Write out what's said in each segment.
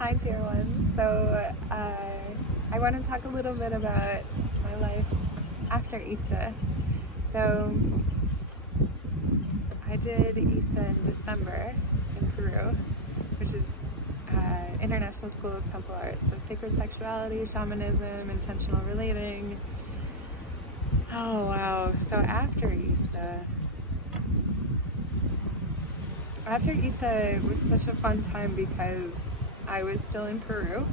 Hi, dear ones. So, I want to talk a little bit about my life after ISTA. So, I did ISTA in December in Peru, which is International School of Temple Arts. So, sacred sexuality, shamanism, intentional relating. Oh, wow. So, after ISTA, it was such a fun time because I was still in Peru.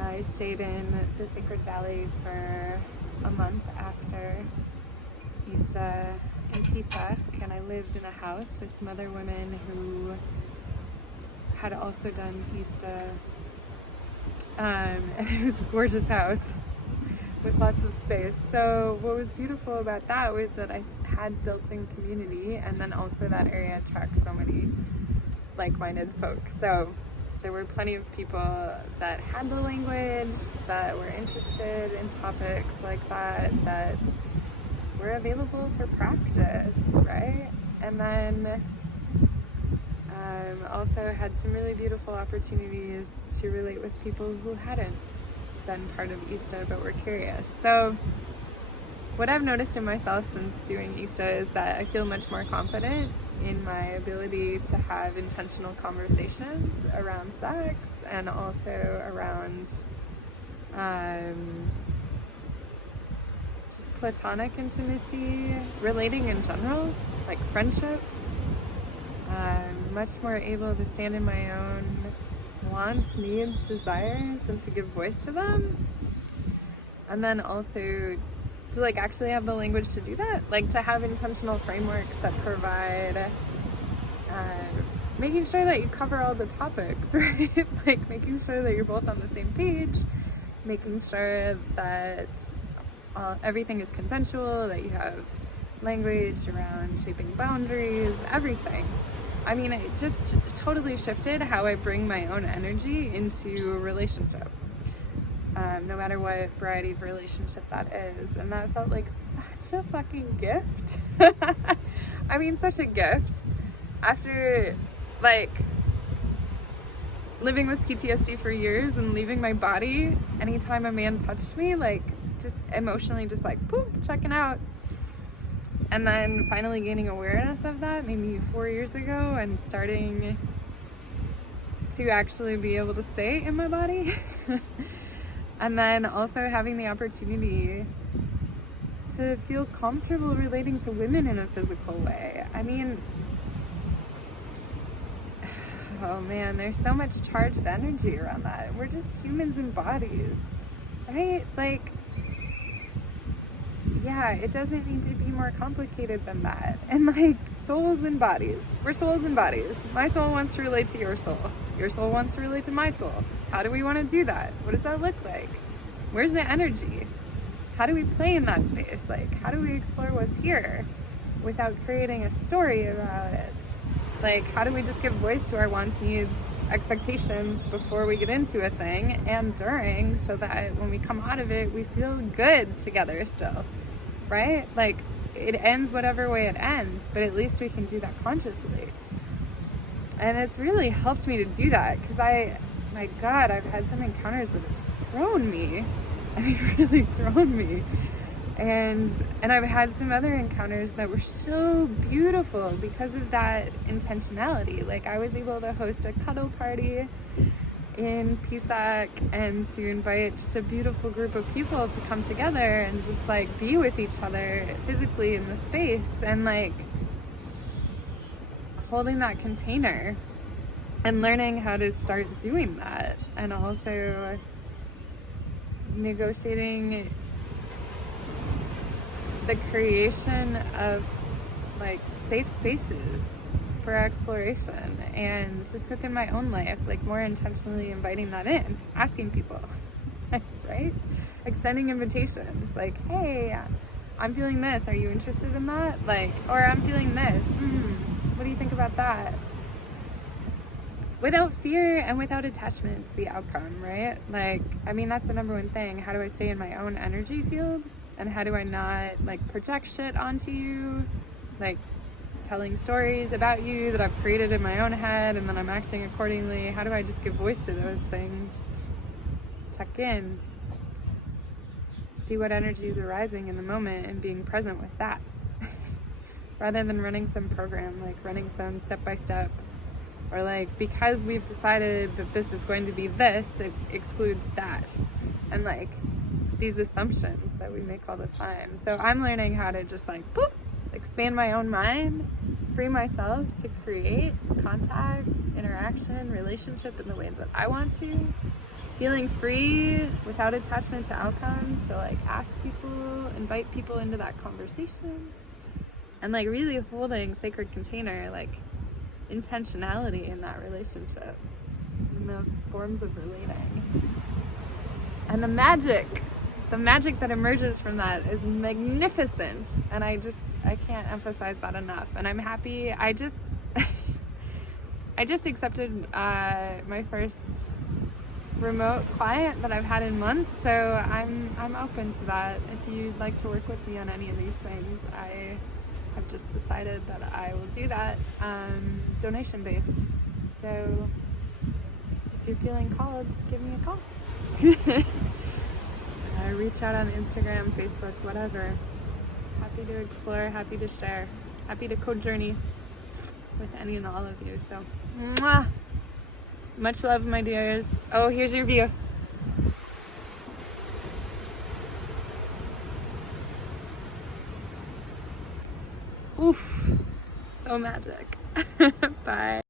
I stayed in the Sacred Valley for a month after ISTA in Pisa, and I lived in a house with some other women who had also done ISTA, and it was a gorgeous house with lots of space. So what was beautiful about that was that I had built-in community, and then also that area attracts so many like-minded folks. So there were plenty of people that had the language, that were interested in topics like that were available for practice, right? And then also had some really beautiful opportunities to relate with people who hadn't been part of ISTA but were curious. So what I've noticed in myself since doing ISTA is that I feel much more confident in my ability to have intentional conversations around sex and also around just platonic intimacy, relating in general, like friendships. I'm much more able to stand in my own wants, needs, desires, and to give voice to them. And then also to actually have the language to do that, to have intentional frameworks that provide making sure that you cover all the topics, right? Making sure that you're both on the same page, making sure that everything is consensual, that you have language around shaping boundaries, everything. I mean, it just totally shifted how I bring my own energy into a relationship. No matter what variety of relationship that is. And that felt like such a fucking gift. I mean, such a gift. After, living with PTSD for years and leaving my body, anytime a man touched me, just emotionally boom, checking out. And then finally gaining awareness of that, maybe 4 years ago, and starting to actually be able to stay in my body. And then also having the opportunity to feel comfortable relating to women in a physical way. I mean, oh man, there's so much charged energy around that. We're just humans in bodies, right? Yeah, it doesn't need to be more complicated than that. And souls and bodies. We're souls and bodies. My soul wants to relate to your soul. Your soul wants to relate to my soul. How do we want to do that? What does that look like? Where's the energy? How do we play in that space? How do we explore what's here without creating a story about it? How do we just give voice to our wants, needs, expectations before we get into a thing and during, so that when we come out of it, we feel good together still, right? It ends whatever way it ends, but at least we can do that consciously. And it's really helped me to do that because my God, I've had some encounters that have thrown me. I mean, really thrown me. And I've had some other encounters that were so beautiful because of that intentionality. I was able to host a cuddle party in Pisac and to invite just a beautiful group of people to come together and just be with each other physically in the space and holding that container and learning how to start doing that, and also negotiating the creation of safe spaces for exploration, and just within my own life, more intentionally inviting that in, asking people, right? Extending invitations, hey, I'm feeling this, are you interested in that? Or I'm feeling this, what do you think about that? Without fear and without attachment to the outcome, right? I mean, that's the number one thing. How do I stay in my own energy field? And how do I not project shit onto you? telling stories about you that I've created in my own head and then I'm acting accordingly? How do I just give voice to those things? Check in. See what energies are rising in the moment and being present with that. Rather than running some program, like running some step-by-step, or like, because we've decided that this is going to be this, it excludes that. And like, these assumptions that we make all the time. So I'm learning how to just like, boop, expand my own mind, free myself to create contact, interaction, relationship in the way that I want to. Feeling free without attachment to outcomes. So like, ask people, invite people into that conversation. And like, really holding sacred container, like intentionality in that relationship, in those forms of relating. And the magic that emerges from that is magnificent. And I can't emphasize that enough. And I'm happy. I just accepted my first remote client that I've had in months, so I'm open to that. If you'd like to work with me on any of these things, I have just decided that I will do that donation based. So if you're feeling called, give me a call. Reach out on Instagram, Facebook, whatever. Happy to explore, happy to share, happy to co-journey with any and all of you. So, mwah! Much love, my dears. Oh, here's your view. Oof, so magic. Bye.